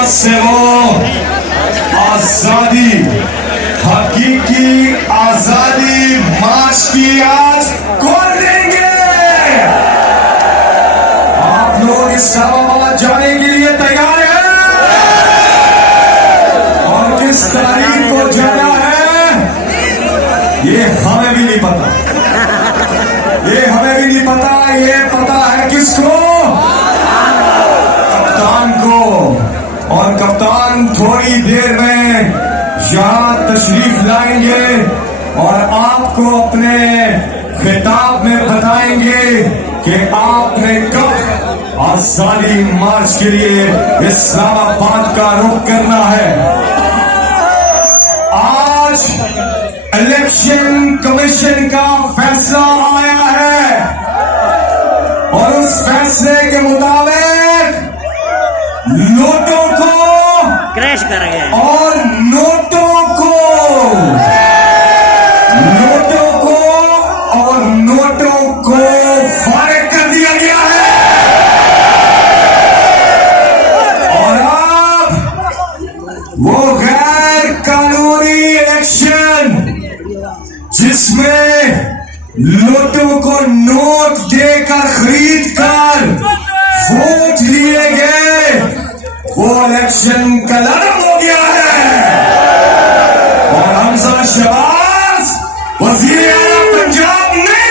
जहां से वो आजादी, हकीकी आजादी मार्च की आज कौन लेंगे? आप लोग इस्लामाबाद जाने के लिए तैयार हैं? और किस तारीख को जाना है ये हमें भी नहीं पता, ये हमें भी नहीं पता। ये पता है किसको? कप्तान को। और कप्तान थोड़ी देर में यहां तशरीफ लाएंगे और आपको अपने खिताब में बताएंगे कि आपने कब आजादी मार्च के लिए इस्लामाबाद का रुख करना है। आज इलेक्शन कमीशन का फैसला आया है और उस फैसले के मुताबिक नोटों को क्रैश कर गए और नोटों को फारिग कर दिया गया है। और अब वो गैर कानूनी इलेक्शन जिसमें नोटों को नोट देकर खरीद कर वोट लिए गए, वो इलेक्शन कलम हो गया है। और हमजा शहबाज वजीर आला पंजाब नहीं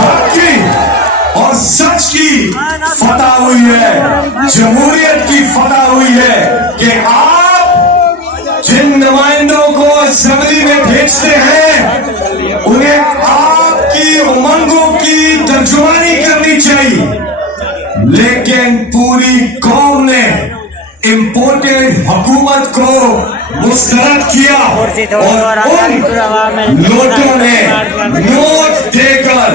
हक की और सच की फतह हुई है, जमहूरियत की फतह हुई है कि आप जिन नुमाइंदों को असेंबली में भेजते हैं उन्हें आपकी उमंगों की तर्जुमानी करनी चाहिए। लेकिन पूरी कौम ने इम्पोर्टेड हुकूमत को मुस्तरद किया और उन नोटों ने नोट देकर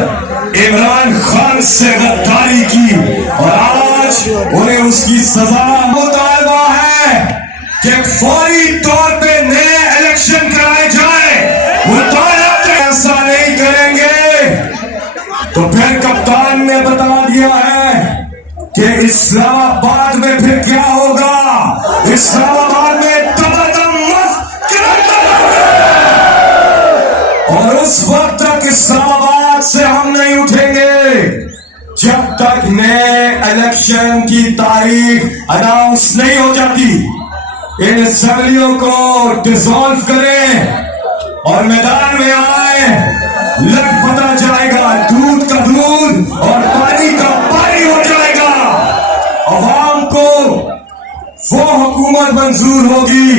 इमरान खान से गद्दारी की और आज उन्हें उसकी सजा मुतालबा है कि फौरी तौर पे नए इलेक्शन कराए जाए। वो तालब ऐसा नहीं करेंगे तो फिर कप्तान ने बता दिया है कि इस्लामाबाद में फिर क्या होगा। इस्लामाबाद में तबादम और उस वक्त तक इस्लामाबाद से हम नहीं उठेंगे जब तक नए इलेक्शन की तारीख अनाउंस नहीं हो जाती। इन असेंबलियों को डिसॉल्व करें और मैदान में आए, लग पता जाएगा, दूध का दूध और पानी का पानी हो जाएगा। अवाम को वो हुकूमत मंजूर होगी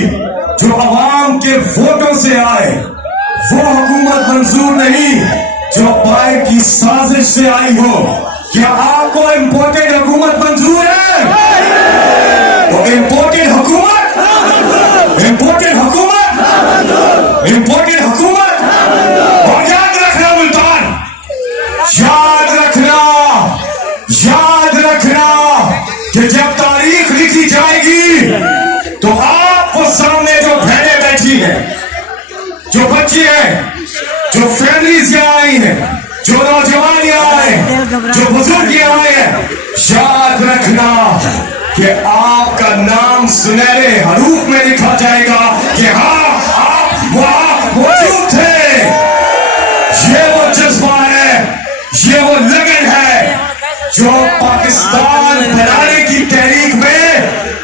जो अवाम के वोटों से आए, वो हुकूमत मंजूर नहीं जो बाहर की साजिश से आई हो। क्या आपको इम्पोर्टेड हुकूमत मंजूर है? वो इम्पोर्टेड हुकूमत, इम्पोर्टेड हुकूमत, इम्पोर्टेड हुकूमत। और याद रखना मुल्तान, याद रखना, याद रखना कि जब तारीख लिखी जाएगी तो आपको सामने जो बहनें बैठी हैं, जो बच्चे हैं, जो फैमिलीज यहाँ आई हैं, जो नौजवान यहाँ आए, जो बुजुर्ग यहाँ आए हैं, याद रखना कि आपका नाम सुनहरे हरूफ में लिखा जाएगा कि हाँ आप वहां मौजूद थे। ये वो जज्बा है, ये वो लगन है जो पाकिस्तान बनाने की तहरीक में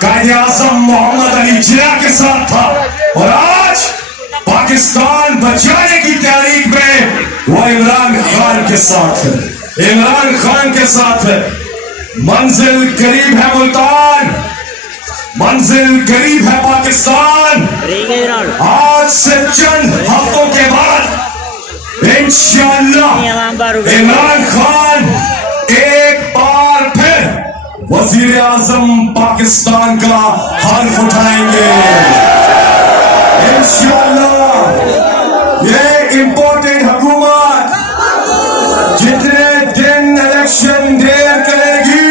कायदे आज़म मोहम्मद अली जिन्ना के साथ था और आज पाकिस्तान बचाने की तहरीक में वो इमरान खान के साथ है, इमरान खान के साथ है। मंजिल करीब है मुल्तान, मंजिल करीब है पाकिस्तान। आज से चंद हफ्तों के बाद इंशाअल्लाह इमरान खान एक बार फिर वजीर आजम पाकिस्तान का हल्फ उठाएंगे इंशाअल्लाह। ये इंपॉर्टेंट हुकूमत जितने दिन इलेक्शन देर करेगी,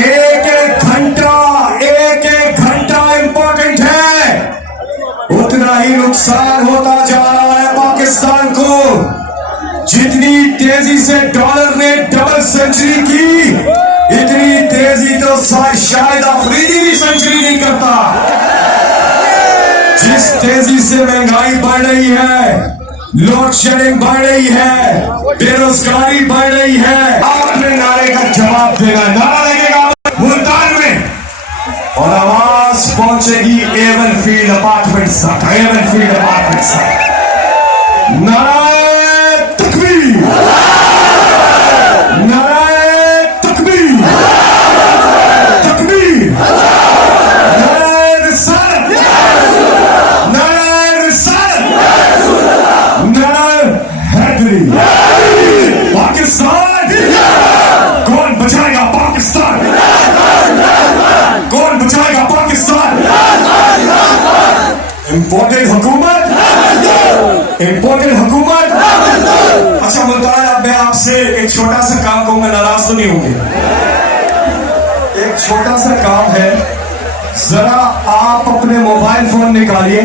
एक एक घंटा इंपॉर्टेंट है, उतना ही नुकसान होता जा रहा है पाकिस्तान को। जितनी तेजी से डॉलर ने डबल सेंचुरी की, इतनी तेजी तो शायद अफरीदी भी सेंचुरी नहीं करता। जिस तेजी से महंगाई बढ़ रही है, लोड शेडिंग बढ़ रही है, बेरोजगारी बढ़ रही है, आपने नारे का जवाब देना। नारा लगेगा मुल्तान में और आवाज पहुंचेगी एवन फील्ड अपार्टमेंट्स तक। एवन फील्ड अपार्टमेंट्स तक नाराए तकबीर, नाराए तकबीर, तकबीर, नाराए रिसालत, नाराए रिसालत, नाराए हैदरी। पाकिस्तान, कौन बचाएगा पाकिस्तान? कौन बचाएगा पाकिस्तान? इंपोर्टेड हुकूमत, इंपोर्टेड हुकूमत। अच्छा मुल्तान, अब मैं आपसे एक छोटा सा काम कहूंगा, नाराज तो नहीं होंगे? एक छोटा सा काम है, जरा आप अपने मोबाइल फोन निकालिए।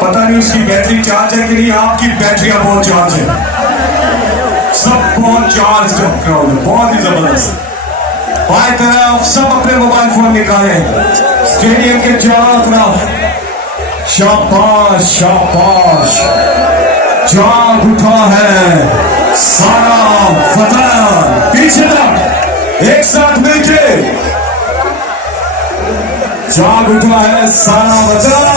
पता नहीं उसकी बैटरी चार्ज है कि नहीं, आपकी बैटरियां बहुत चार्ज है, सब बहुत चार्ज है, बहुत ही जबरदस्त। बाएं तरफ सब अपने मोबाइल फोन निकालें, स्टेडियम के चारों तरफ। शाबाश शाबाश, जाग उठा है सारा वतन। पीछे तक एक साथ मिलके जाग उठा है सारा वतन।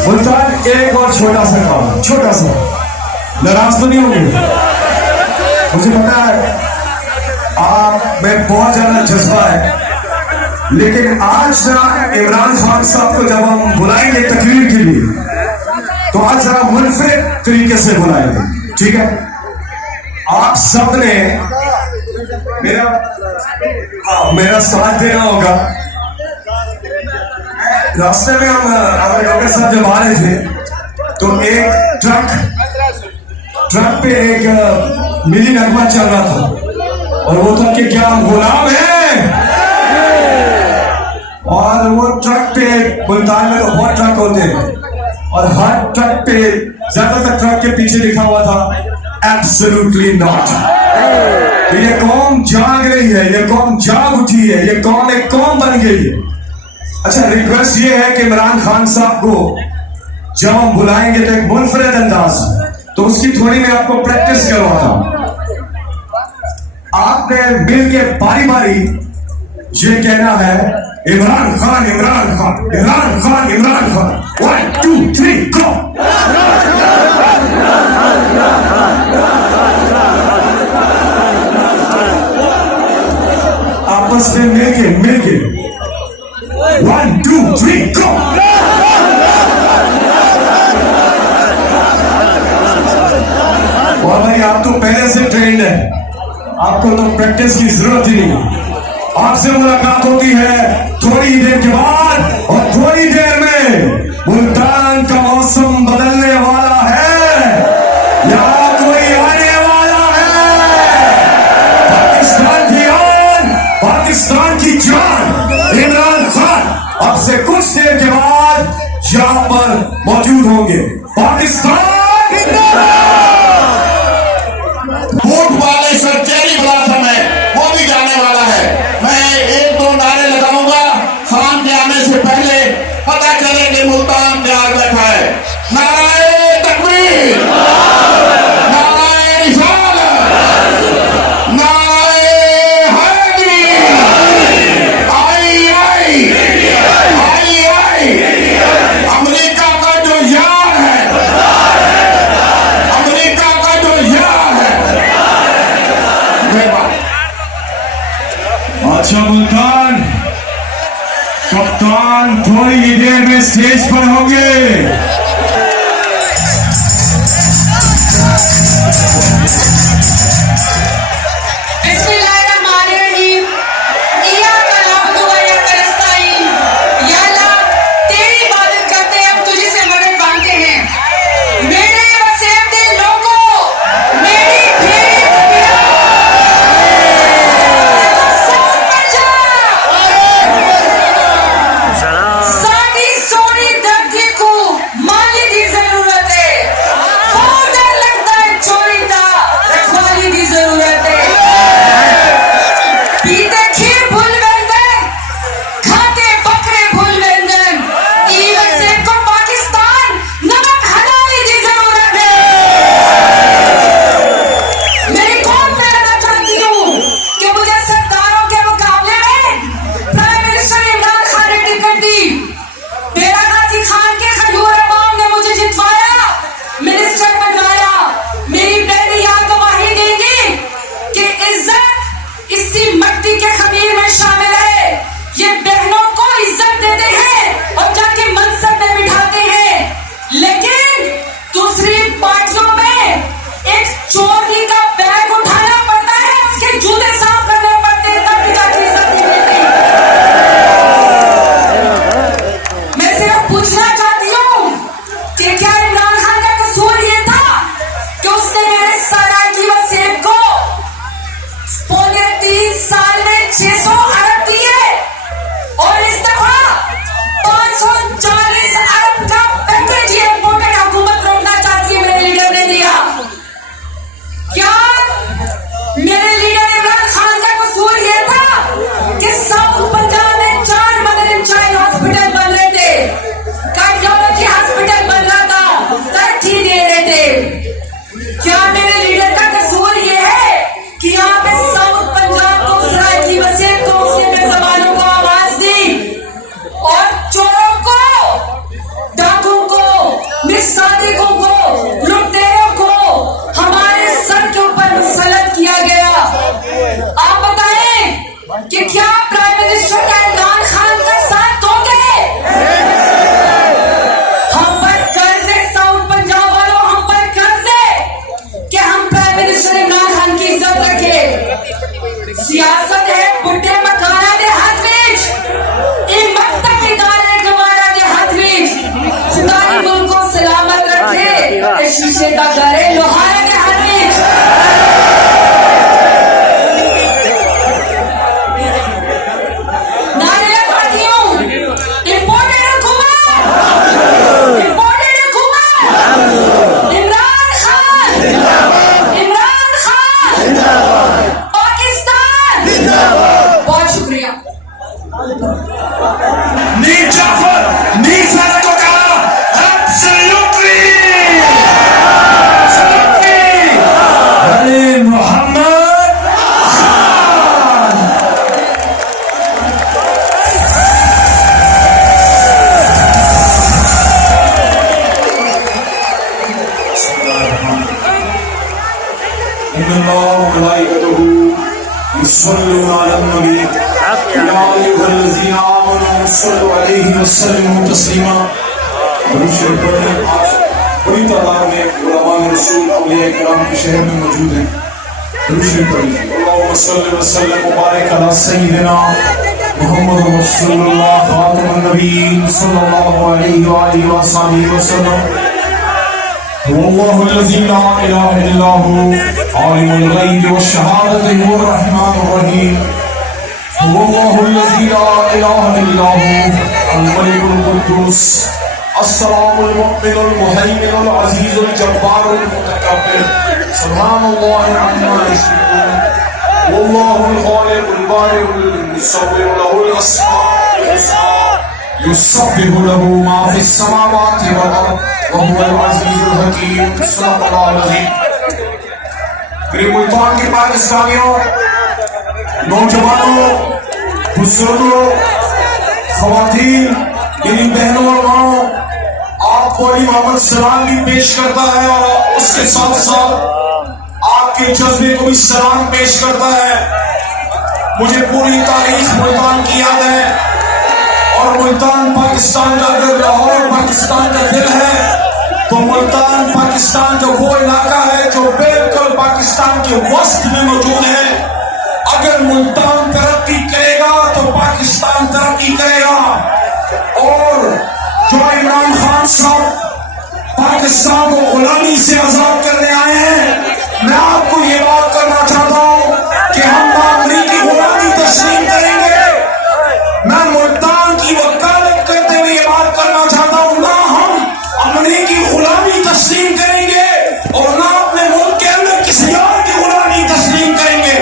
मुल्तान, एक और छोटा सा काम, छोटा सा, नाराज तो नहीं होंगे? मुझे पता है आप में बहुत ज्यादा जज्बा है, लेकिन आज जरा इमरान खान साहब को जब हम बुलाएंगे तकरीर के लिए, तो आज जरा मुनफरिद तरीके से बुलाएंगे, ठीक है? आप सबने मेरा साथ देना होगा। रास्ते में हम हमारे डॉक्टर साहब जब आ रहे थे, तो एक ट्रक पे एक मिली नगमा चल रहा था, और वो था कि क्या हम गुलाम हैं? और वो ट्रक पे, मुल्तान में तो बहुत ट्रक होते हैं, और हर ट्रक पे, ज्यादातर ट्रक के पीछे लिखा हुआ था एब्सोल्युटली नॉट। ये कौम जाग रही है, ये कौम जाग उठी है, ये कौम एक कौम बन गई है। अच्छा, रिक्वेस्ट ये है कि इमरान खान साहब को जब हम बुलाएंगे तो एक मुनफरिद अंदाज, तो उसकी थोड़ी मैं आपको प्रैक्टिस करवाता हूं। आपने मिल के बारी बारी ये कहना है, इमरान खान, इमरान खान, इमरान खान, इमरान खान। 1 2 3 गो। आपस में मिलके 1 2 3 गो। और भाई आप तो पहले से ट्रेंड है, आपको तो प्रैक्टिस की जरूरत ही नहीं। आपसे मुलाकात होती है थोड़ी देर के बाद, और थोड़ी देर में मुल्तान का मौसम बदलने वाला है, यहाँ कोई आने वाला है। पाकिस्तान की आन, पाकिस्तान की जान, इमरान खान अब से कुछ देर के बाद यहाँ पर मौजूद होंगे। पाकिस्तान वोट वाले सरकारी बड़ा समय वो भी जाने वाला है। मैं 1-2 नारे लगाऊंगा, खान के आने से पहले पता चले कि मुल्तान तैयार बैठा है। नाराए तकबीर, नाराए रिसालत, नाराए अच्छा मुल्तान, कप्तान थोड़ी ही देर में स्टेज पर होंगे। बिस्मिल्लाहिर्रहमानिर्रहीम। इय्याका नअबुदु व इय्याका नस्तईन। या अल्लाह, तेरी इबादत करते हम तुझे से मदद मांगते हैं। मेरे वसीयते लोगों, मेरी भेंट साडी सोनी दर्दी को माली दी जरूरत है। बहुत डर लगता है चोरी दा रखवाली दी जरूरत है। पीते खीर भूल व्यंजन, खाते बकरे भूल व्यंजन। ईवन से को पाकिस्तान नमक हलाली की जरूरत है। मेरी कौन प्रेरणा चाहती हूँ कि मुझे सरदारों के मुकाबले में प्राइम मिनिस्टर इमरान खान ने टिकट दी। बेरा गाजी खान के खजूर अवाम ने मुझे जितवाया, मिनिस्टर बनवाया। मेरी बहनी यहाँ गवाही देंगी कि इज्जत इसी मट्टी के खमीर में शामिल है। ये बहनों को इज्जत देते हैं और जाके मनसब में बिठाते हैं, लेकिन दूसरी पार्टियों में एक चोरी का बैग उठाना पड़ता है, उसके जूते साफ करने पड़ते हैं, तब भी जाके इज्जत नहीं मिलती। मैं सिर्फ पूछना चाहती हूँ कि क्या इमरान खान का कसूर ये था कि उसने मेरे सराय की वसीयत को पौने 3 साल में 600 अरब दिए और इस दफा 540 अरब का पैकेज ये इम्पोर्टेड हुकूमत रोकना चाहती है, मेरे लीडर ने दिया। क्या मेरे लीडर इमरान खान का कसूर ये था कि साउथ पंजाब में 4 मदर इन चाइल्ड हॉस्पिटल बन रहे थे, कार्डियोलॉजी हॉस्पिटल बन रहा था, तरक्की दे रहे थे। क्या मेरे लीडर का कसूर ये है कि यहाँ पे साउथ पंजाब को सराय की वसीयत को उसने बेज़बानों को आवाज दी और चोरों को, डाकुओं को, निस्सादिकों को, लुटेरों को हमारे सर के ऊपर मुसल्लत किया गया। आप बताएं कि क्या प्राइम मिनिस्टर का इमरान खान का साथ दोगे? हम पर कर्ज है साउथ पंजाब वालों, हम पर कर्ज है कि हम प्राइम मिनिस्टर इमरान खान की इज्जत रखें। सियासत है बुढ़े मकाना दे हाथ में, इन मकतब इदारे गवारा दे हाथ में। खुदाई मुल्क को सलामत रखे, इस शीशे का घर है लोहारा दे हाथ में। नारे लगाती हूँ, इम्पोर्टेड हुकूमत, इम्पोर्टेड हुकूमत, इमरान खान, इमरान खान, पाकिस्तान। बहुत शुक्रिया। मीर जाफर, मीर सारा को कहा एब्सोल्युटली, अरे मोहम्मद खान। इन्नल्लाह व मलाइकतहू युसल्लूना अलन नबी या अय्युहल्लज़ीना आमनू सल्लु अलैहि व सल्लिमू तस्लीमा। आज बड़ी तादाद में उलमा रसूल औलिया किराम के शहर में मौजूद हैं। अल्लाहुम्मा सल्लि व सल्लिम व बारिक अला सय्यिदिना मुहम्मद रसूलुल्लाह खातमुन नबीय्यीन सल्लल्लाहु अलैहि व आलिहि व सल्लम वसल्लम। वल्लाहु लज़ी ला इलाहा इल्ला हु आलिमुल गैब व शहादति हुवर रहमानुर रहीम। वल्लाहु लज़ी ला इलाहा इल्ला हु अल मलिकुल कुद्दूस अस्सलामुल मुमिनुल मुहैमिनुल अज़ीज़ुल जब्बारुल मुतकब्बिर सुब्हानल्लाहि अम्मा यसिफून। वल्लाहुल खालिकुल बारिउल मुसव्विरु लहुल अस्माउल हुस्ना युसब्बिहु लहू मा फिस समावाति वल अर्द व हुवल अज़ीज़ुल हकीम। सल्लल्लाहु अलैहि वसल्लम। मुल्तान के पाकिस्तानियों, नौजवानों, बुजुर्गों, खवातीन, मेरी बहनों और माओ, आपको अली मोहम्मद सलाम भी पेश करता है और उसके साथ साथ आपके जज्बे को भी सलाम पेश करता है। मुझे पूरी तारीख मुल्तान की याद है। और मुल्तान पाकिस्तान का, अगर लाहौर पाकिस्तान का दिल है तो मुल्तान पाकिस्तान का वो इलाका है जो बिल्कुल पाकिस्तान के वस्त में मौजूद है। अगर मुल्तान तरक्की करेगा तो पाकिस्तान तरक्की करेगा। और जो इमरान खान साहब पाकिस्तान को गुलामी से आजाद करने आए हैं, मैं आपको ये बात करना चाहता हूं कि हम ना अमरीकी गुलामी तस्लीम करेंगे। मैं मुल्तान की वकालत करते हुए ये बात करना चाहता हूं, ना हम अमरीकी गुलामी तस्लीम करेंगे और ना अपने मुल्क के अंदर किसी और की गुलामी तस्लीम करेंगे।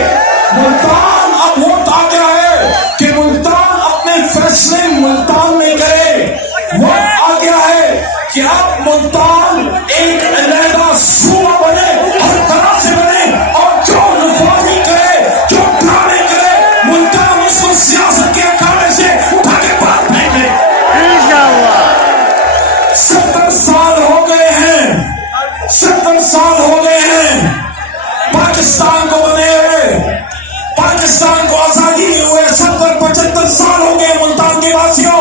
मुल्तान अब वक्त आ गया है कि मुल्तान अपने फैसले मुल्तान में करे। वक्त आ गया है कि अब मुल्तान एक अलहदा सूबा बने, हर तरह से बने, और जो नफाजी करे, जो ड्रामे करे, मुल्तान उसको सियासत के अखाड़े से उठा के बाहर फेंक दे। 70 साल हो गए हैं, 70 साल हो गए हैं पाकिस्तान को बने हुए, पाकिस्तान को आजादी दिए हुए 70-75 साल हो गए मुल्तान के वासियों।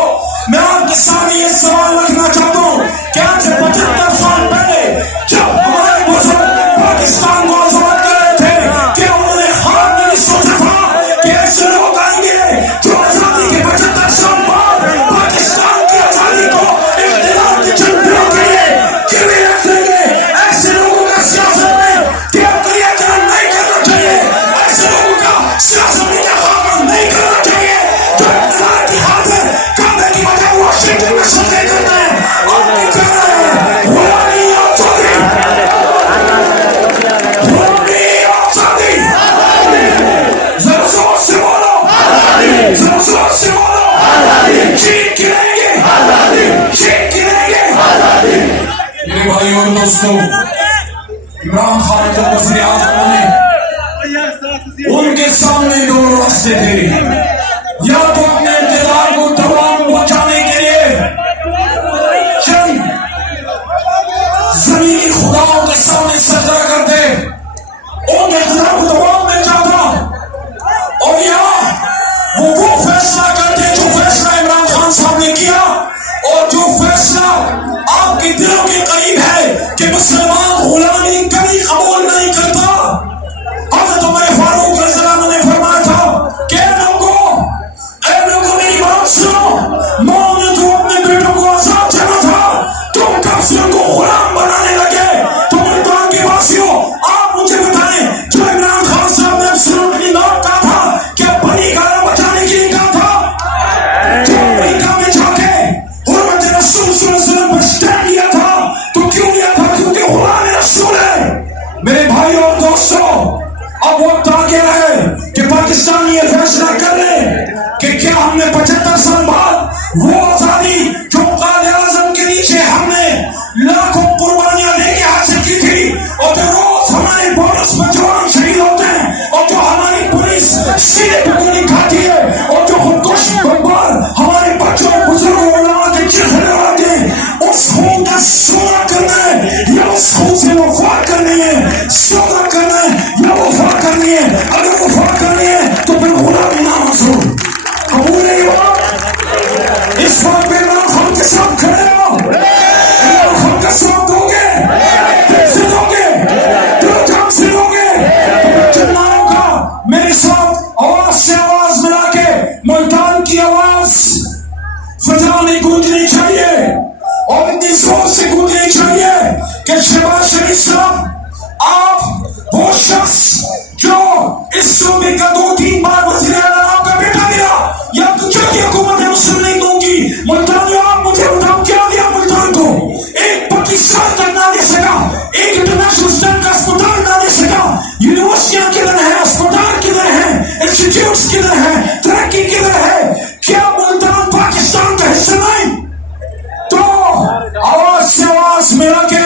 मैं आपके सामने ये सवाल रखना चाहता हूं कि आज से 75 साल पहले जब हमारे बुजुर्ग पाकिस्तान को आजाद कर रहे थे, क्या उन्होंने ख्वाब में नहीं सोचा था कि ऐसे लोग आएंगे जो आजादी के 75 साल बाद पाकिस्तान की आजादी को इख्तिलाफ के झंडों के लिए गिरवी रख देंगे। ऐसे लोगों का सियासत में क्रियाकरण नहीं करना चाहिए। ऐसे लोगों का सियासत में खात्मा नहीं करना चाहिए। जो इख्तिलाफ की खातिर काबे की बजाय वाशिंगटन में सौदे करते हैं और नहीं कर रहे हैं। गुलामी और चौधरी, गुलामी और चौधरी, जरा जोर से बोलो, जरा जोर से बोलो, जीत गिरेंगे, जीत गिरेंगे। मेरे भाई और दोस्तों, इमरान खान को वज़ीर आज़म बने, उनके सामने दो रास्ते थे, या तो अपने इक़्तिदार को तमाम पहुंचाने के लिए चंद जमीनी खुदाओं के सामने सजदा करते, उनके इक़्तिदार को तमाम मिल जाता, और या वो फैसला करते जो फैसला इमरान खान साहब ने किया, और जो फैसला आपके दिलों के करीब है कि मुसलमान गुलामी कभी कबूल नहीं करता। हज़रत उमर फारूक रज़ियल्लाहु ने फरमाया था कि लोगों मेरी बात सुनो, माँ ने तो अपने बेटों को आजाद जाना था, तुम कब से उनको गुलाम बनाने लगे। तो मुल्तान के वासियों, आप मुझे बताएं, जो इमरान खान साहब ने सुरंगी नाम कहा था, क्या बनी गाला बचाने के लिए कहा था? जो अमेरिका में जाके हुर्मत रसूल सल्लल्लाहु अलैहि वसल्लम पर स्टैंड लिया था, तो क्यों लिया था? क्योंकि गुलाम रसूल है। मेरे भाई और दोस्तों, अब वक्त आ गया है कि पाकिस्तान ये फैसला कर ले कि क्या हमने 75 साल बाद वो आजादी जो काले आजम के नीचे हमने लाखों कुर्बानियां लेके हासिल की थी, और जो रोज हमारे बॉर्डर्स पर जवान शहीद होते हैं, और जो हमारी पुलिस सीने पे गोली खाती है, और जो खुदकुश बमबार हमारे बच्चों बुजुर्गों के चेहरे लगाते हैं, उस खून का सौदा करना है या उस खून से वफा करनी है? सौदा करना है या वफा करनी है? अगर वफा करनी है तो फिर गुलामी ना मंजूर, कबूल नहीं हुआ। इस बात पे इमरान खान के साथ खड़े हो, इमरान खान का साथ दोगे, दिल से दोगे, दिल जान से दोगे, तो चिल्लाओ का मेरे साथ आवाज से आवाज मिला के मुल्तान की आवाज फजा में गूंजनी चाहिए, और इतनी जोर से गूंजनी चाहिए कि शहबाज शरीफ साहब, आप वो शख्स जो इस सूबे का 2-3 बार वज़ीर आज़म आपका बेटा दिया, या कुछ की हुकूमत है मुस्लिम लीग दूंगी, मुल्तानियों आप मुझे बताओ क्या दिया मुल्तान को? एक पाकिस्तान तक ना दे सका, एक इंटरनेशनल स्टैंड का अस्पताल ना दे सका। यूनिवर्सिटियां किधर है, अस्पताल किधर है, इंस्टीट्यूट्स किधर है, तरक्की किधर है? क्या मुल्तान पाकिस्तान का हिस्सा नहीं? तो आवाज से आवाज मिला के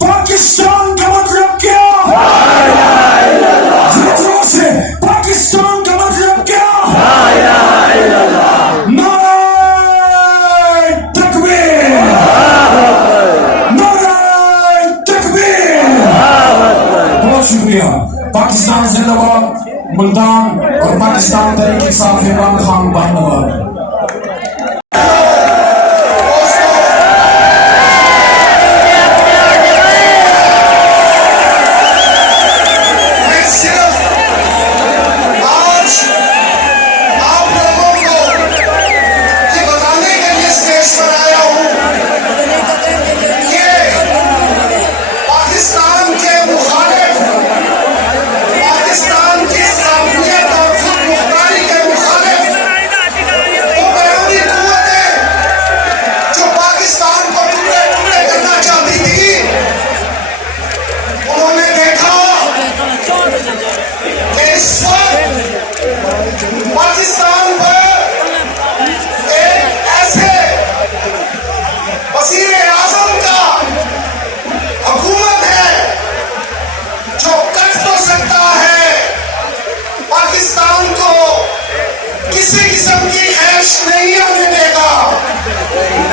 पाकिस्तान का मतलब क्या? जोर से पाकिस्तान का मतलब क्या? नारे तकबीर, नारे तकबीर। बहुत शुक्रिया। पाकिस्तान जिंदाबाद, मुल्तान और पाकिस्तान तहरीक इंसाफ इमरान खान बाहनवाल। पाकिस्तान पर एक ऐसे वज़ीर-ए-आज़म का हुकूमत है जो कट तो सकता है, पाकिस्तान को किसी किस्म की ऐश नहीं होने देगा।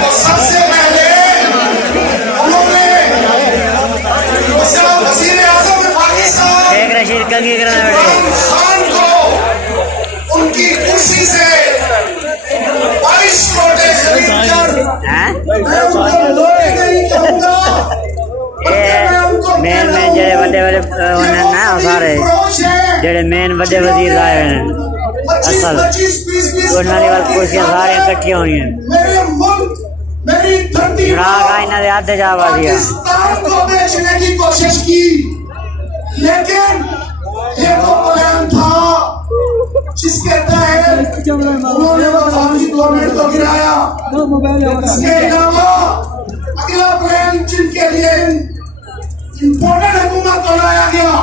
तो सबसे पहले उन्होंने वज़ीर-ए-आज़म पाकिस्तान इमरान खान को उनकी कुर्सी से 22 नोटे खरीद कर मेन जेडे बड़े बड़े ना सारे जेडे मेन बड़े वजीर आए हैं असल उन्होंने वाल कुर्सियां सारी इकट्ठियां हुई हैं मेरी धरती का इन्होंने आधे जावा दिया को बेचने की कोशिश की, लेकिन ये तो प्लान था जिसके तहत उन्होंने वफाकी गवर्नमेंट को गिराया। इसके अलावा अगला प्लान जिनके लिए इम्पोर्टेंट हुकूमत बनाया गया